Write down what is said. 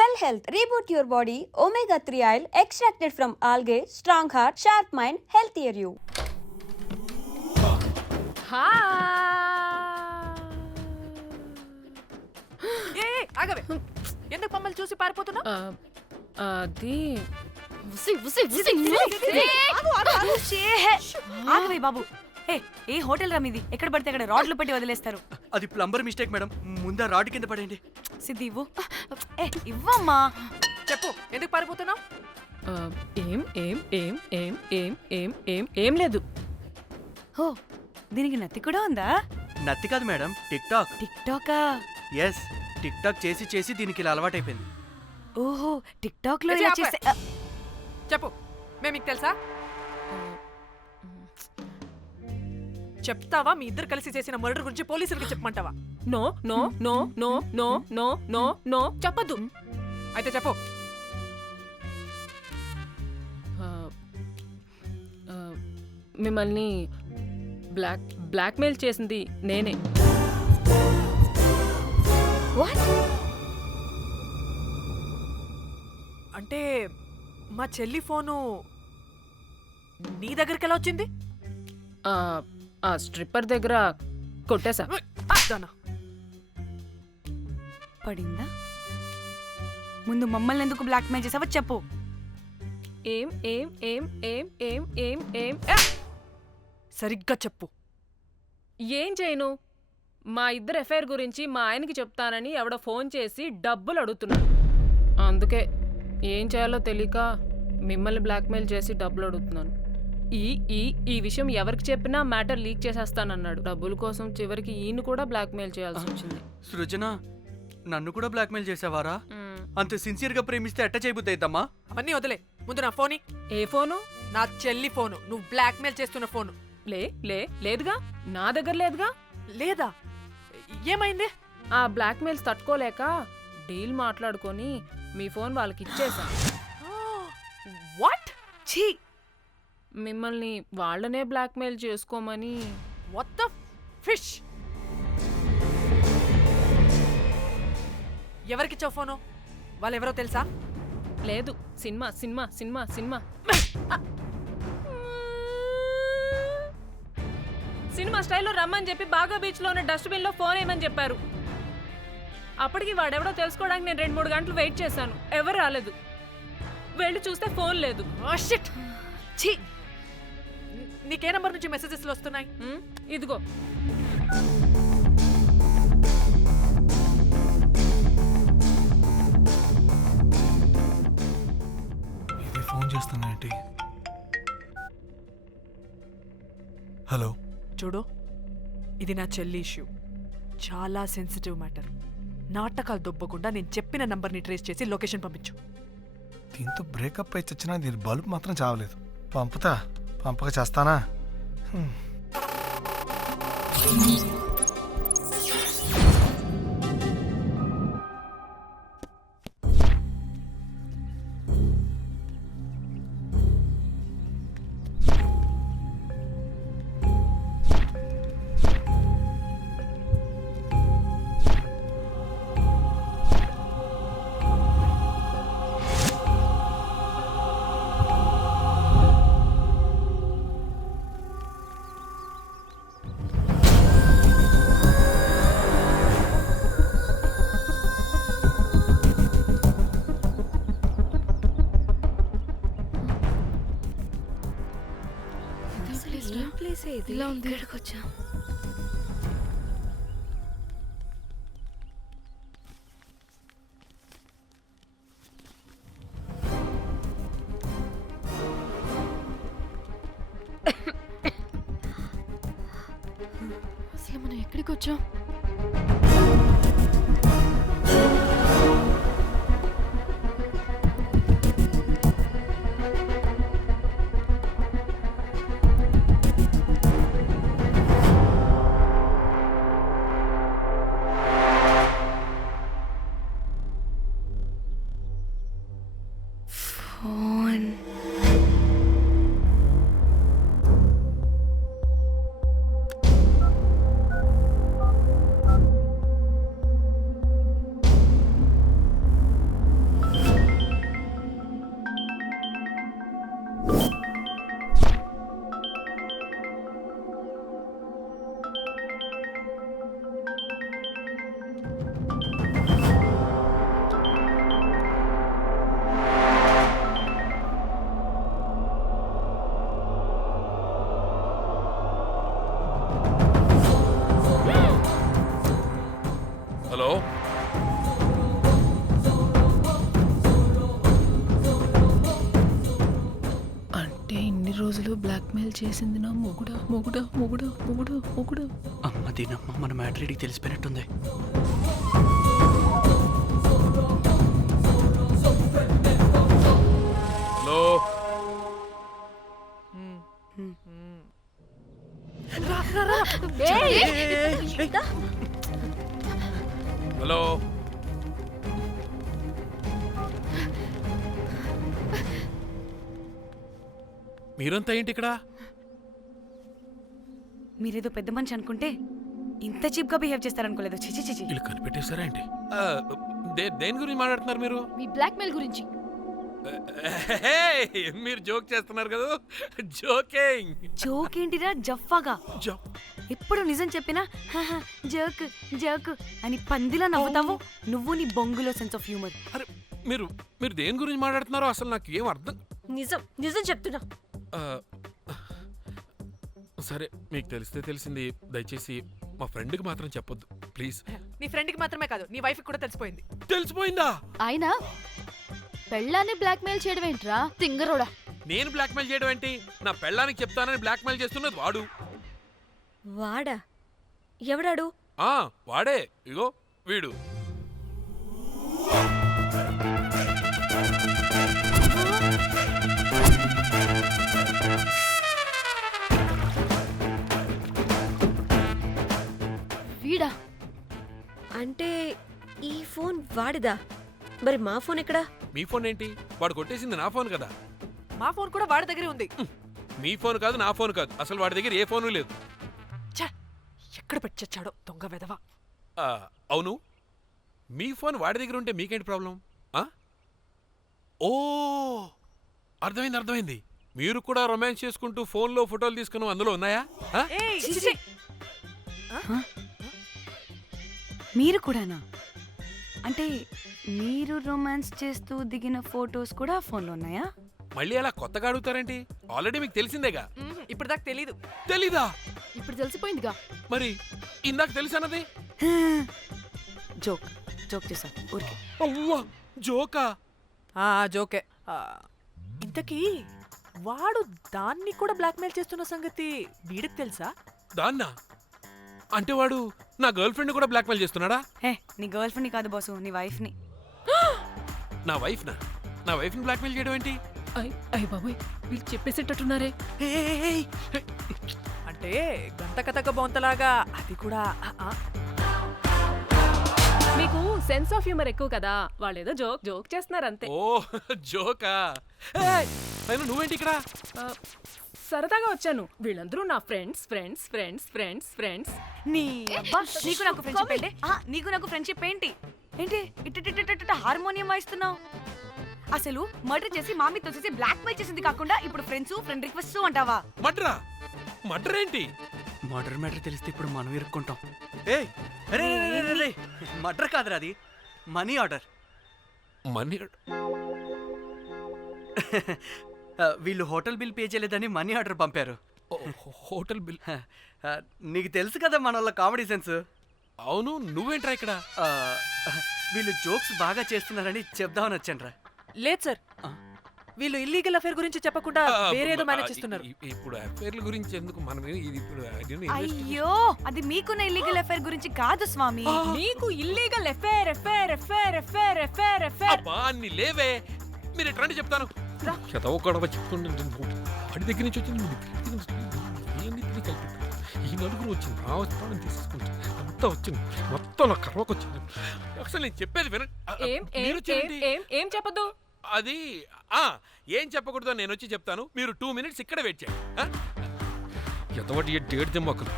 Cell Health, reboot your body, omega-3 oil extracted from algae, strong heart, sharp mind, healthier you. ఆగవే, ఎందుకు మమ్మల్ని చూసి పారిపోతున్నా? అది ఆగవే బాబు. ఏ హోటల్ రా మీది? ఎక్కడ పడితే అక్కడ రాడ్లు పెట్టి వదిలేస్తారు. అది ప్లంబర్ మిస్టేక్ మేడం. ముందా రాడ్ కింద పడండి. సిద్ధి ఇవ్వు. ఇవ్వమ్మా. చెప్పు, ఎందుకు పారిపోతున్నావు? ఏం ఏం ఏం ఏం ఏం ఏం ఏం ఏం లేదు. హో, దీనికి నత్తి కూడా ఉందా? నత్తి కాదు మేడం, టిక్ టాక్. టిక్ టాకా? ఎస్, టిక్ టాక్ చేసి చేసి దీనికి ఇలా అలవాటైపోయింది. ఓహో, టిక్ టాక్ లో ఏ ఇలా చెప్పే. చేస్తే చెప్పు, మేము మీకు తెలుసా? చెప్తావా? మీ ఇద్దరు కలిసి చేసిన మర్డర్ గురించి పోలీసులకి చెప్పమంటావా? No no no no no no no no చెప్పద్దు. అయితే చెప్పు. మిమ్మల్ని బ్లాక్మెయిల్ చేసింది నేనే. అంటే మా చెల్లి ఫోను నీ దగ్గరికి ఎలా వచ్చింది? ఆ స్ట్రిప్పర్ దగ్గర కొట్టేశా. దానా, పడిందా? ముందు మమ్మల్ని ఎందుకు బ్లాక్మెయిల్ చేసావో చెప్పు. ఏం ఏం ఏం ఏం ఏం ఏం ఏం సరిగ్గా చెప్పు. ఏం చేయను? మా ఇద్దరు ఎఫ్ఐఆర్ గురించి మా ఆయనకి చెప్తానని ఎవడో ఫోన్ చేసి డబ్బులు అడుగుతున్నాడు. అందుకే ఏం చేయాలో తెలియక మిమ్మల్ని బ్లాక్మెయిల్ చేసి డబ్బులు అడుగుతున్నాను. ఈ ఈ ఈ విషయం ఎవరికి చెప్పినా మ్యాటర్ లీక్ చేసేస్తానన్నాడు. డబ్బుల కోసం చివరికి ఈయన కూడా బ్లాక్మెయిల్ చేయాల్సి వచ్చింది. సృజన, నన్ను కూడా బ్లాక్మెయిల్ చేసావారా? అంత సిన్సియర్ గా ప్రేమిస్తే ఎట్ట చేయబుద్దమ్మా? అవన్నీ వదిలే, ముందు నా ఫోని. ఏ ఫోను? నా చెల్లి ఫోను, నువ్వు బ్లాక్మెయిల్ చేస్తున్న ఫోను. లేదుగా, నా దగ్గర లేదుగా. లేదా? ఏమైంది? ఆ బ్లాక్మెయిల్స్ తట్టుకోలేక డీల్ మాట్లాడుకొని మీ ఫోన్ వాళ్ళకి ఇచ్చేసా. వాట్? ఛీ, మిమ్మల్ని వాళ్ళనే బ్లాక్మెయిల్ చేసుకోమని. What the fish? ఎవరికిచ్చావు ఫోను? వాళ్ళెవరో తెలుసా? లేదు, cinema cinema cinema cinema cinema స్టైల్లో రమ్మని చెప్పి బాగా బీచ్లో ఉన్న డస్ట్బిన్లో ఫోన్ వేయమని చెప్పారు. అప్పటికి వాడెవడో తెలుసుకోవడానికి నేను 2-3 గంటలు వెయిట్ చేశాను. ఎవరు రాలేదు. వెళ్ళి చూస్తే ఫోన్ లేదు. షిట్. ఛీ, నీకే నంబర్ నుంచి మెసేజెస్లు వస్తున్నాయి? ఇదిగో. ఇది ఫోన్ చేస్తున్నానంటే. హలో, చూడు, ఇది నా చెల్లి ఇష్యూ. చాలా సెన్సిటివ్ మ్యాటర్. నాటకాలు దొబ్బకుండా నేను చెప్పిన నంబర్ని ట్రేస్ చేసి లొకేషన్ పంపించు. దీంతో బ్రేకప్ అయి చచ్చినా దీని బల్బ్ మాత్రం చావలేదు. పంపక చేస్తానా? ఇలా ఉంది. ఇక్కడికి వచ్చా. అసలు మనం ఎక్కడికి వచ్చాం? చేసింది నా మొగుడా మొగుడా మొగుడా మొగుడా మొగుడా. అమ్మ దీనమ్మ మన మ్యాట్రీడికి తెలిసిపోయినట్టుంది. హలో హలో మీరంతా ఏంటి ఇక్కడ? మీరేదో పెద్ద మనిషి అనుకుంటే ఇంత చీప్ గా బిహేవ్ చేస్తారనుకోలేదు. చిచి చిచి. వీళ్ళు కనిపెట్టేశారా ఏంటి? దేని గురించి మాట్లాడుతున్నారు మీరు? మీ బ్లాక్మెయిల్ గురించి. మీరు జోక్ చేస్తున్నారు కదా? జోకింగ్. జోక్ ఏంటిరా జఫ్ఫాగా? ఎప్పుడు నిజం చెప్పినా జోక్ జోక్ అని పందిలా నవ్వుతావు. నువ్వు నీ బొంగులో సెన్స్ ఆఫ్ హ్యూమర్. అరే మీరు మీరు దేని గురించి మాట్లాడుతున్నారో అసలు నాకు ఏం అర్థం. నిజం నిజం చెప్తున్నా. ఆ, సరే మీకు తెలిస్తే తెలిసింది. దయచేసి మా ఫ్రెండ్కి మాత్రం చెప్పొద్దు ప్లీజ్. నీ ఫ్రెండ్కి మాత్రమే కాదు, నీ వైఫ్కి కూడా తెలిసిపోయింది. తెలిసిపోయిందా? ఆయన పెళ్ళాన్ని బ్లాక్మెయిల్ చేయడం ఏంట్రా తింగరోడా? నేను బ్లాక్మెయిల్ చేయడం ఏంటి? నా పెళ్ళానికి చెప్తానని బ్లాక్మెయిల్ చేస్తున్నది వాడు. వాడా? ఎవడాడు? వాడే. ఇగో వీడు. వీడా? అంటే ఈ ఫోన్ వాడిదా? మరి మా ఫోన్ ఎక్కడా? మీ ఫోన్ ఏంటి? వాడు కొట్టేసింది నా ఫోన్ కదా. మా ఫోన్ కూడా వాడి దగ్గరే ఉంది. మీ ఫోన్ కాదు, నా ఫోన్ కాదు, అసలు వాడి దగ్గర ఏ ఫోను లేదు. ఛ! ఎక్కడ పెట్టొచ్చాడో దొంగ వెధవ. అవును, మీ ఫోన్ వాడి దగ్గర ఉంటే మీకేంటి ప్రాబ్లం? ఓ అర్థమైంది అర్థమైంది. మీరు కూడా రొమాన్స్ చేసుకుంటూ ఫోన్లో ఫోటోలు తీసుకున్నాం, అందులో ఉన్నాయా? ఏయ్, చిచి. మీరు కూడానా? అంటే మీరు రొమాన్స్ చేస్తూ దిగిన ఫొటోస్ కూడా ఫోన్లో ఉన్నాయా? మళ్ళీ అలా కొత్తగా అడుగుతారేంటి? ఆల్రెడీ మీకు తెలిసిందేగా. ఇప్పుడు దాకా తెలీదు. తెలీదా? ఇప్పుడు తెలిసిపోయిందిగా. మరి ఇందాక తెలిసన్నది? జోక్ జోక్ చేశా ఊరికే. అవ్వా జోకా? జోకే. ఇంతకీ వాడు దాన్ని కూడా బ్లాక్మెయిల్ చేస్తున్న సంగతి వీడికి తెలుసా? దాన్నా? అంటే వాడు నా గర్ల్ ఫ్రెండ్ కూడా బ్లాక్మెయిల్ చేస్తున్నాడా? హే, నీ గర్ల్ ఫ్రెండ్ని కాదు బాసు, నీ వైఫ్ని. నా వైఫ్నా? నా వైఫ్ని బ్లాక్మెయిల్ చేయడం ఏంటి? అయ్య బాబోయ్, వీళ్ళు చెప్పేసేటట్టున్నారే. అంటే గంతకతక బొంతలాగా అది కూడా. మీకు సెన్స్ ఆఫ్ హ్యూమర్ ఎక్కువ కదా, వాళ్ళేదో జోక్ జోక్ చేస్తున్నారు అంతే. ఓ జోకా? పైన నువ్వేంటి ఇక్కడ? సరదాగా వచ్చాను. వీళ్ళందరూ నా friends friends friends friends friends. నీ అబ్బా, నీకు నాకు ఫ్రెండ్షిప్ ఏంటి? నీకు నాకు ఫ్రెండ్షిప్ ఏంటి? ఏంటి ఇట్ట హార్మోనియం వాయిస్తున్నావు? అసలు మర్డర్ చేసి మామి తోసేసి బ్లాక్ మెయిల్ చేసింది కాకుండా ఇప్పుడు ఫ్రెండ్స్ ఫ్రెండ్ రిక్వెస్ట్ అంటావా? మడ్రా? మడ్ర ఏంటి? మర్డర్ మ్యాటర్ తెలిస్తే ఇప్పుడు మనం ఇరుక్కుంటాం. ఏయ్ అరే మర్డర్ కాదురా, అది మనీ ఆర్డర్. మనీ? వీళ్ళు హోటల్ బిల్ పే చేయలేదని మనీ ఆర్డర్ పంపారు. Hotel bill? నీకు తెలుసు కదా మన వాళ్ళ కామెడీ సెన్స్. అవును, నువ్వేంట్రా ఇక్కడ? వీళ్ళు జోక్స్ బాగా చేస్తున్నారని చెప్దామని వచ్చానురా. లేదు సార్, వీళ్ళు ఇల్లీగల్ అఫేర్ గురించి చెప్పకుండా వేరేదో మేనేజ్ చేస్తున్నారు. ఇప్పుడు అఫేర్ల గురించి ఎందుకు మనం ఇది ఇప్పుడు అయ్యో, అది మీకున్న ఇల్లీగల్ అఫైర్ గురించి కాదు స్వామి. మీకు illegal affair affair affair affair affair affair. అబ్బా అన్ని లేవే, మీరు ఎట్లాంటి చెప్తాను. చదవ గొడవ చెప్తుండే వాడి దగ్గర నుంచి వచ్చింది, ఈ నలుగురు వచ్చింది, నా వస్తాను తీసేసుకుంటా, అంతా వచ్చింది, మొత్తం నా కర్వకు వచ్చింది. అసలు నేను చెప్పేది ఏం చెప్పదు? అది ఏం చెప్పకూడదు, నేను వచ్చి చెప్తాను. మీరు 2 minutes ఇక్కడ వెయిట్ చేయండి. ఎంతవాటి డేట్ దిమ్మక్కలు